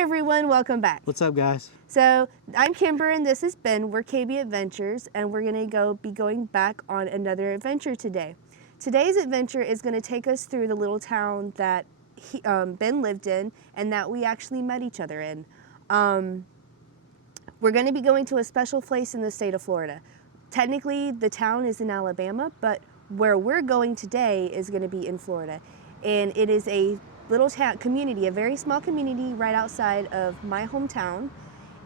Hi everyone, welcome back. What's up, guys? So I'm Kimber and this is Ben. We're KB Adventures and we're gonna be going back on another adventure today. Today's adventure is gonna take us through the little town that Ben lived in and that we actually met each other in. We're gonna be going to a special place in the state of Florida. Technically, the town is in Alabama, but where we're going today is gonna be in Florida. And it is a little town community, a very small community right outside of my hometown,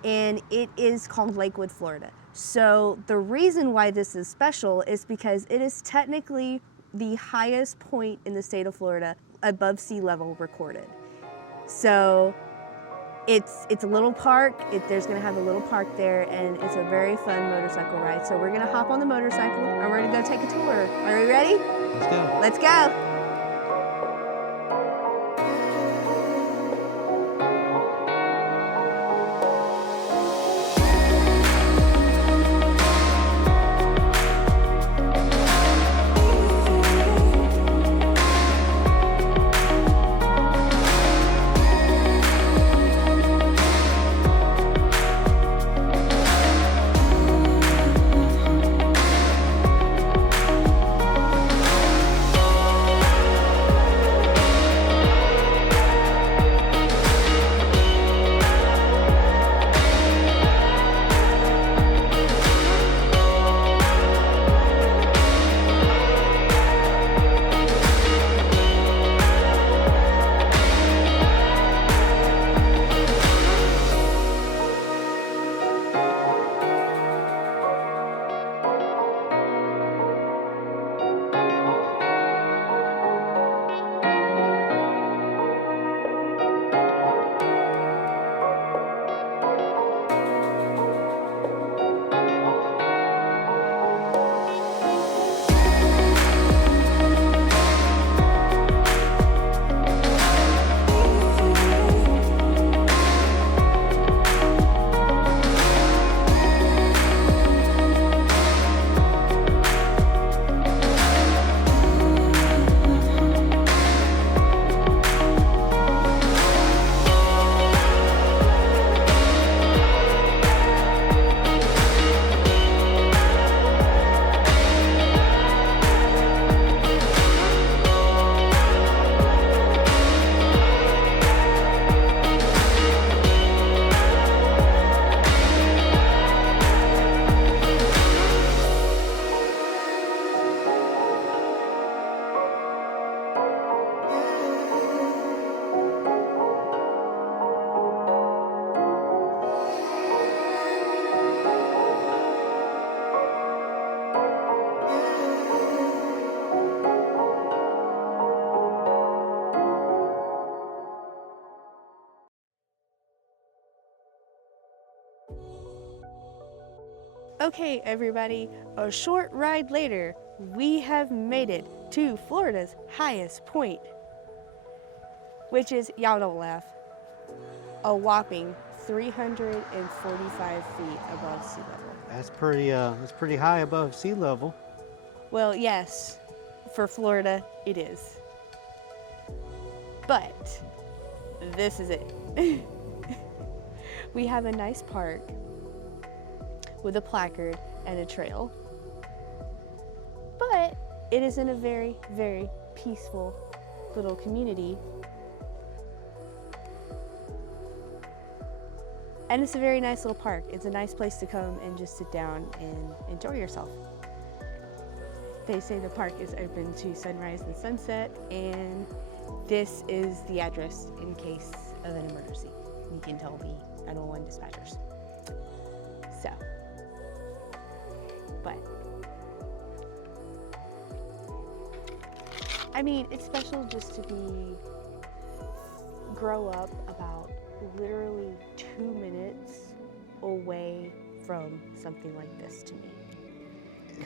and it is called Lakewood, Florida. So the reason why this is special is because it is technically the highest point in the state of Florida above sea level recorded. So it's a little park. There's gonna have a little park there, and it's a very fun motorcycle ride. So we're gonna hop on the motorcycle and we're gonna go take a tour. Are we ready? Let's go. Let's go. Okay, everybody, a short ride later, we have made it to Florida's highest point, which is, y'all don't laugh, a whopping 345 feet above sea level. That's pretty high above sea level. Well, yes, for Florida, it is. But this is it. We have a nice park with a placard and a trail. But it is in a very, very peaceful little community. And it's a very nice little park. It's a nice place to come and just sit down and enjoy yourself. They say the park is open to sunrise and sunset, and this is the address in case of an emergency. You can tell the 911 dispatchers. So, but I mean, it's special just to grow up about literally 2 minutes away from something like this to me.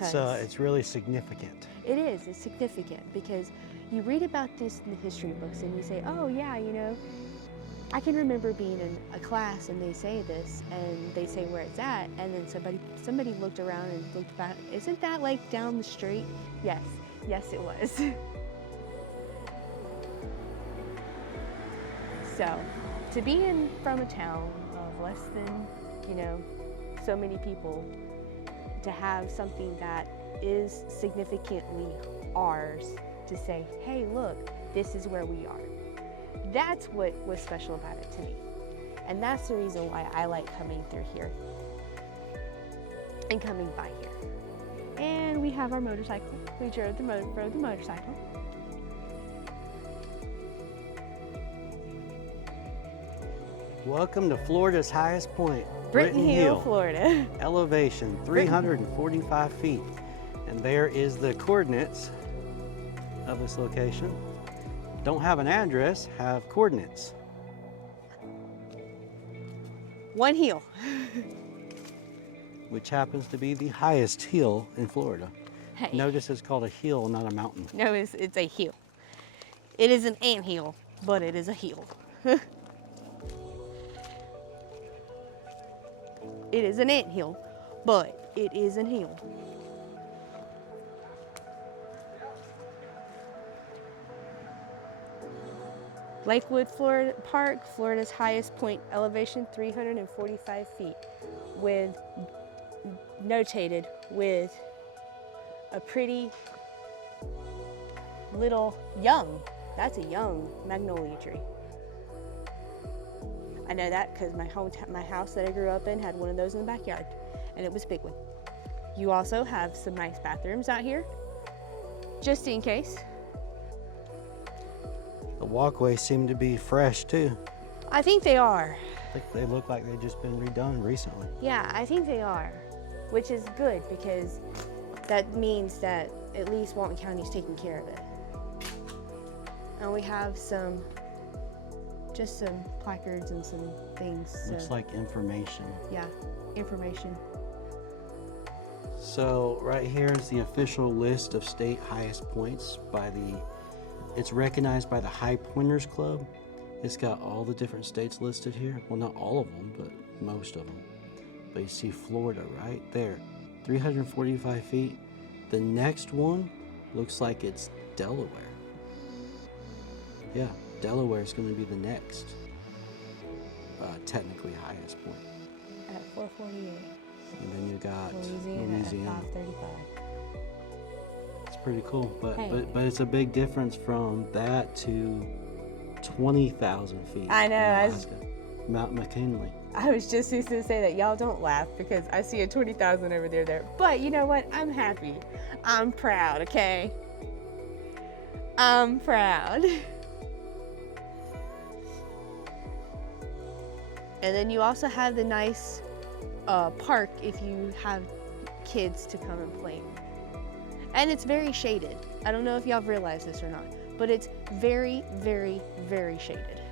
It's really significant. It is, it's significant because you read about this in the history books and you say, oh yeah, you know, I can remember being in a class and they say this and they say where it's at, and then somebody looked around and looked back, isn't that like down the street? Yes, it was. So to be from a town of less than, so many people, to have something that is significantly ours, to say, hey, look, this is where we are. That's what was special about it to me. And that's the reason why I like coming through here and coming by here. And we have our motorcycle. We rode the motorcycle. Welcome to Florida's highest point, Britton Hill, Florida. Elevation 345 feet. And there is the coordinates of this location. Don't have an address, have coordinates. One hill. Which happens to be the highest hill in Florida. Hey. Notice it's called a hill, not a mountain. No, it's a hill. It is an anthill, but it is a hill. It is an anthill, but it is a hill. Lakewood Florida Park, Florida's highest point, elevation 345 feet, notated with a pretty little that's a young magnolia tree. I know that because my house that I grew up in had one of those in the backyard, and it was a big one. You also have some nice bathrooms out here, just in case. The walkways seem to be fresh too. I think they are. I think they look like they've just been redone recently. Yeah, I think they are, which is good because that means that at least Walton County is taking care of it. And we have just some placards and some things. Looks like information. Yeah, information. So right here is the official list of state highest points it's recognized by the High Pointers Club. It's got all the different states listed here. Well, not all of them, but most of them. But you see Florida right there, 345 feet. The next one looks like it's Delaware. Yeah, Delaware is going to be the next technically highest point. At 448. And then you got Louisiana. At 535. It's pretty cool, but Hey. but it's a big difference from that to 20,000 feet. I know, in Alaska. Mount McKinley. I was just used to say that. Y'all don't laugh because I see a 20,000 over there. But you know what? I'm happy. I'm proud, okay? I'm proud. And then you also have the nice park if you have kids to come and play. And it's very shaded. I don't know if y'all realize this or not, but it's very, very, very shaded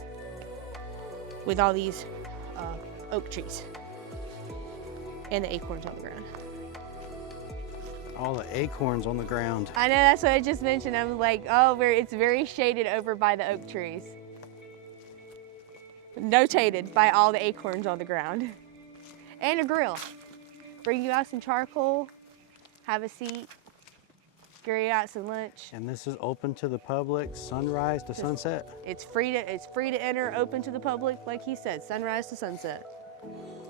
with all these oak trees and the acorns on the ground. All the acorns on the ground. I know, that's what I just mentioned. I was like, oh, it's very shaded over by the oak trees. Notated by all the acorns on the ground. And a grill. Bring you out some charcoal, have a seat, get you out some lunch. And this is open to the public, sunrise to sunset. It's free to enter, open to the public, like he said, sunrise to sunset.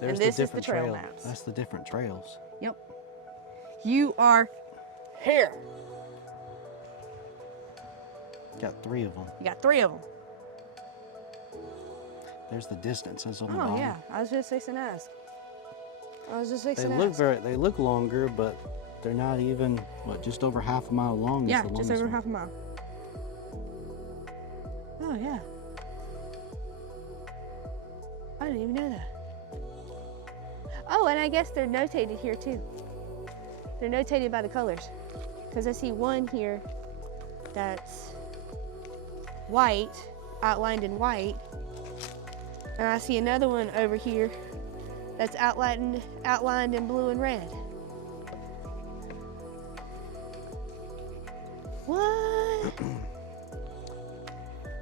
There's and this the is the different trail trails. maps. That's the different trails. Yep. You are here. Got 3 of them. You got 3 of them. There's the distances on the bottom. Oh yeah, I was just fixing to ask. They look longer, but they're not even, just over half a mile long. Yeah, is the just longest over one. half a mile. Oh yeah. I didn't even know that. Oh, and I guess they're notated here too. They're notated by the colors. Because I see one here that's white, outlined in white. And I see another one over here that's outlined in blue and red. What?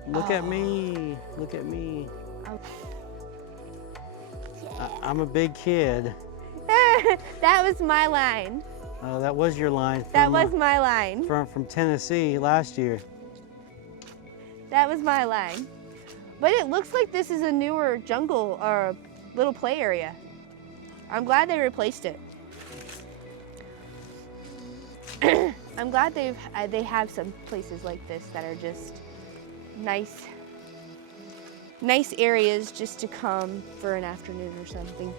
Look at me. Look at me. I'm a big kid. That was my line. That was your line. That was my line. From Tennessee last year. That was my line. But it looks like this is a newer jungle or little play area. I'm glad they replaced it. I'm glad they have some places like this that are just nice areas just to come for an afternoon or something.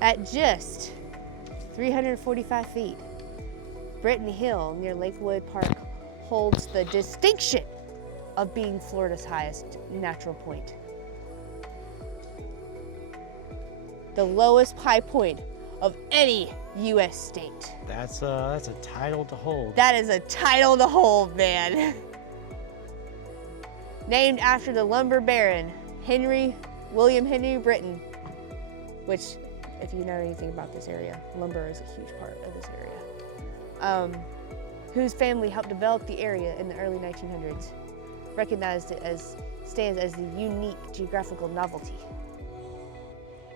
At just 345 feet, Britton Hill near Lakewood Park holds the distinction of being Florida's highest natural point. The lowest high point of any U.S. state. That's a title to hold. That is a title to hold, man. Named after the lumber baron, William Henry Britton, which, if you know anything about this area, lumber is a huge part of this area, whose family helped develop the area in the early 1900s, recognized it as stands as the unique geographical novelty.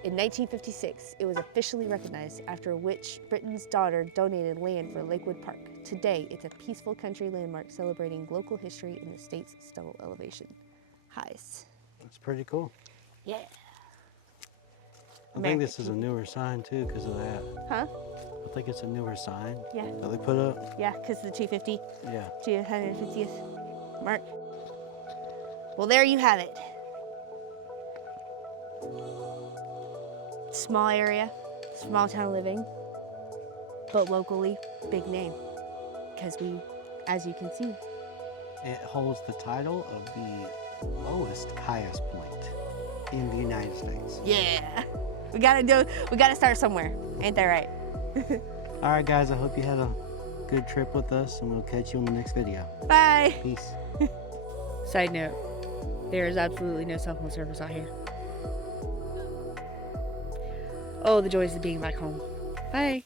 In 1956, it was officially recognized, after which Britton's daughter donated land for Lakewood Park. Today, it's a peaceful country landmark celebrating local history in the state's still elevation highs. That's pretty cool. Yeah. I think this is a newer sign too because of that. Huh? I think it's a newer sign Yeah. that they put up. Yeah, because the 250, Yeah. 250th mark. Well, there you have it. Small area, small town living, but locally, big name. Because we, as you can see, It holds the title of the lowest, highest point in the United States. yeah. We gotta start somewhere. Ain't that right? All right, guys, I hope you had a good trip with us, and we'll catch you on the next video. Bye. Peace. Side note, there is absolutely no cell phone service out here. Oh, the joys of being back home. Bye.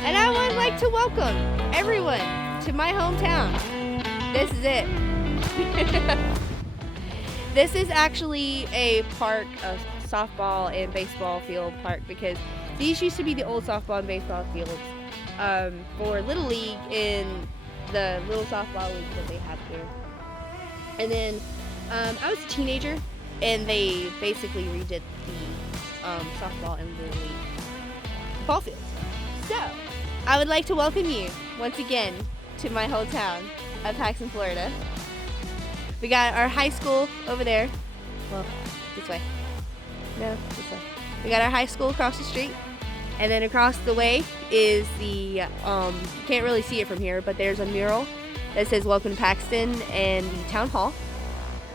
And I would like to welcome everyone to my hometown. This is it. This is actually a park, a softball and baseball field park, because these used to be the old softball and baseball fields for Little League in the little softball league that they have here. And then I was a teenager and they basically redid the softball and Little League ball fields. So, I would like to welcome you once again to my hometown of Paxton, Florida. We got our high school over there. Well, this way. No, this way. We got our high school across the street. And then across the way is the, you can't really see it from here, but there's a mural that says Welcome to Paxton, and the town hall.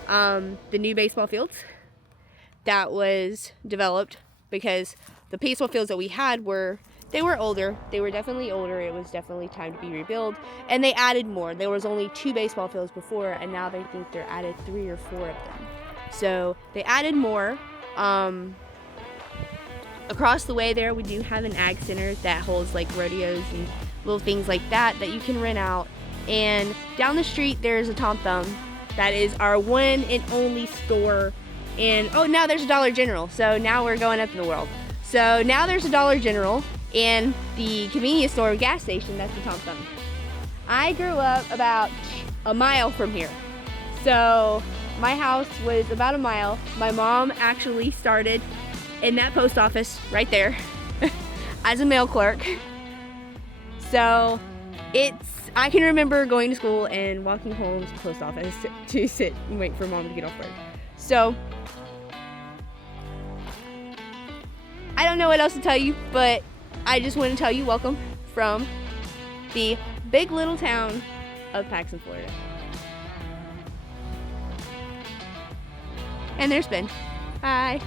The new baseball fields that was developed because the baseball fields that we had were older. They were definitely older. It was definitely time to be rebuilt. And they added more. There was only 2 baseball fields before, and now they think they're added 3 or 4 of them. So they added more. Across the way there, we do have an ag center that holds like rodeos and little things like that you can rent out. And down the street, there's a Tom Thumb. That is our one and only store. And oh, now there's a Dollar General. So now we're going up in the world. So now there's a Dollar General and the convenience store and gas station. That's the Tom Thumb. I grew up about a mile from here. So my house was about a mile. My mom actually started in that post office right there as a mail clerk. So I can remember going to school and walking home to the post office to sit and wait for mom to get off work. So I don't know what else to tell you, but I just want to tell you welcome from the big little town of Paxton, Florida. And there's Ben. Hi.